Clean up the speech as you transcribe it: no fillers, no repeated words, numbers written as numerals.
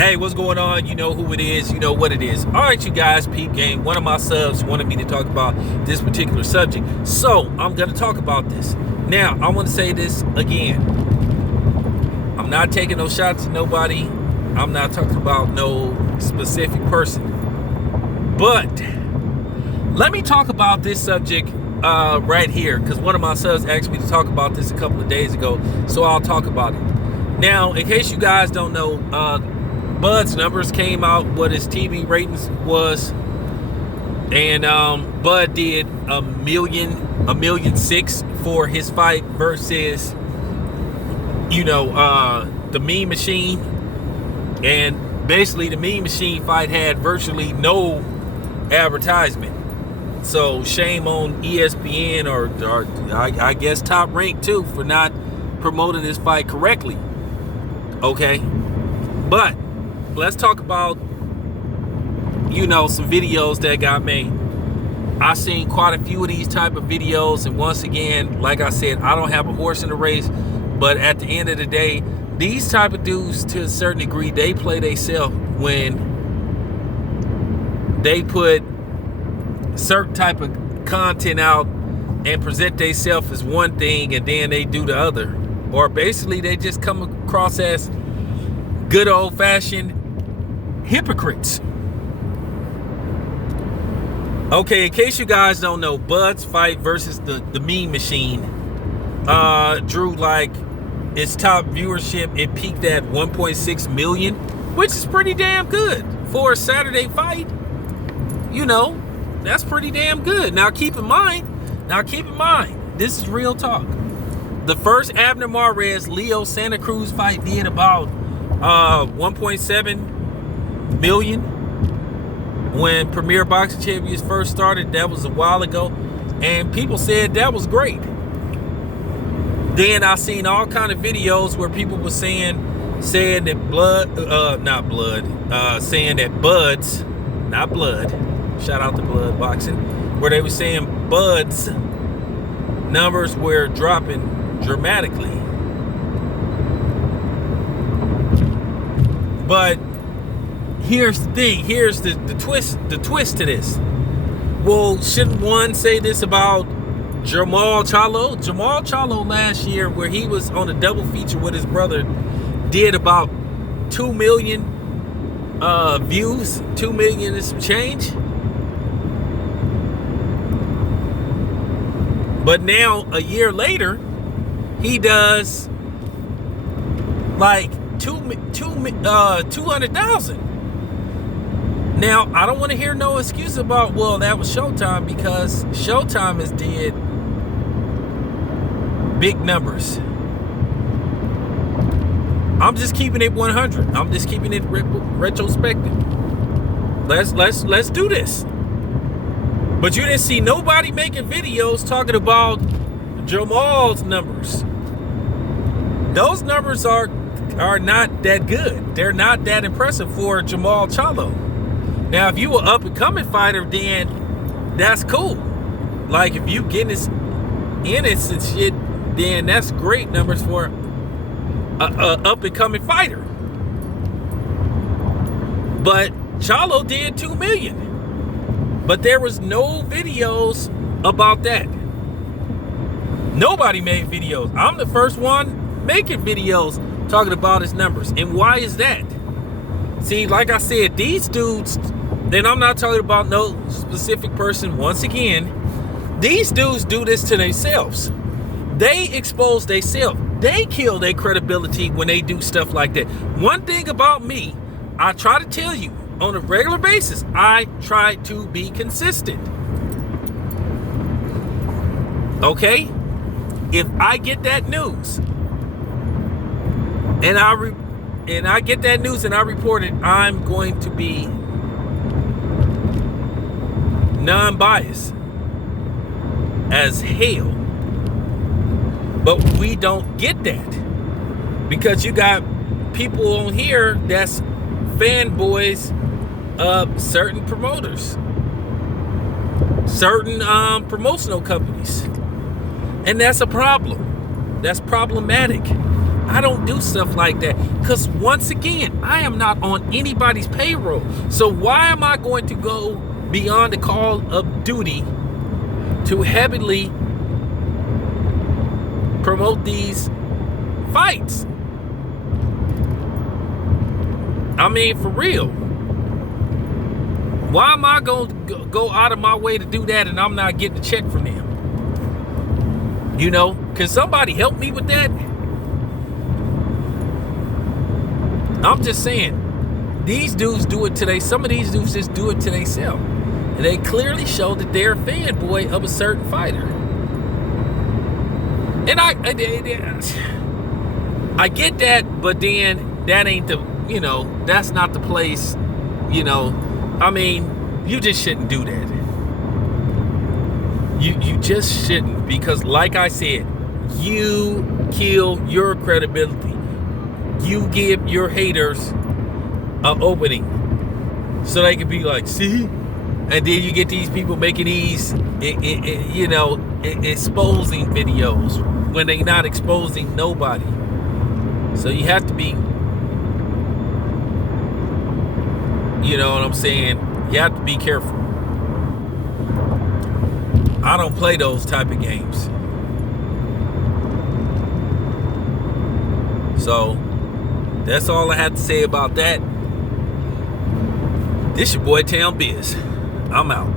Hey, what's going on? You know who it is. You know what it is. All right, you guys, peep game. One of my subs wanted me to talk about this particular subject. So I'm going to talk about this. Now, I want to say this again. I'm not taking no shots at nobody. I'm not talking about no specific person. But let me talk about this subject right here, because one of my subs asked me to talk about this a couple of days ago. So I'll talk about it. Now, in case you guys don't know, Bud's numbers came out, what his TV ratings was, and Bud did $1.6 million for his fight versus, the Mean Machine. And basically, the Mean Machine fight had virtually no advertisement. So shame on ESPN or I guess Top Rank too for not promoting this fight correctly. Okay, but let's talk about, some videos that got made. I've seen quite a few of these type of videos, and once again, like I said, I don't have a horse in the race, but at the end of the day, these type of dudes, to a certain degree, they play themselves when they put certain type of content out and present themselves as one thing and then they do the other. Or basically they just come across as good old-fashioned hypocrites. Okay, in case you guys don't know, Bud's fight versus the Mean Machine drew like its top viewership. It peaked at 1.6 million, which is pretty damn good for a Saturday fight. That's pretty damn good. Now keep in mind, this is real talk. The first Abner Mares Leo Santa Cruz fight did about 1.7 million when Premier Boxing Champions first started. That was a while ago, and people said that was great. Then I seen all kind of videos where people were saying that saying that Bud's, not Blood, shout out to Blood Boxing, where they were saying Bud's numbers were dropping dramatically. But here's the thing, here's the twist to this. Well, shouldn't one say this about Charlo? Charlo last year, where he was on a double feature with his brother, did about 2 million views, 2 million and some change. But now, a year later, he does like 200,000. Now, I don't want to hear no excuse about, well, that was Showtime, because Showtime has did big numbers. I'm just keeping it 100. I'm just keeping it retrospective. Let's do this. But you didn't see nobody making videos talking about Jamal's numbers. Those numbers are not that good. They're not that impressive for Jamal Charlo. Now, if you were up and coming fighter, then that's cool. Like if you getting this Ennis and shit, then that's great numbers for a up and coming fighter. But Charlo did 2 million. But there was no videos about that. Nobody made videos. I'm the first one making videos talking about his numbers. And why is that? See, like I said, these dudes, then I'm not talking about no specific person. Once again, these dudes do this to themselves. They expose themselves. They kill their credibility when they do stuff like that. One thing about me, I try to tell you, on a regular basis, I try to be consistent. Okay? If I get that news and I get that news and I report it, I'm going to be non-biased as hell. But we don't get that, because you got people on here that's fanboys of certain promoters, certain promotional companies, and that's a problem. That's problematic. I don't do stuff like that because, once again, I am not on anybody's payroll. So why am I going to go beyond the call of duty to heavily promote these fights? I mean, for real. Why am I going to go out of my way to do that and I'm not getting a check from them? You know, can somebody help me with that? I'm just saying, these dudes do it today. Some of these dudes just do it to themselves. And they clearly show that they're a fanboy of a certain fighter. And I get that, but then that ain't the, you know, that's not the place, you know. I mean, you just shouldn't do that. You just shouldn't, because like I said, you kill your credibility. You give your haters an opening so they can be like, see? And then you get these people making these, you know, exposing videos when they're not exposing nobody. So you have to be, you know what I'm saying? You have to be careful. I don't play those type of games. So that's all I have to say about that. This your boy Town Biz. I'm out.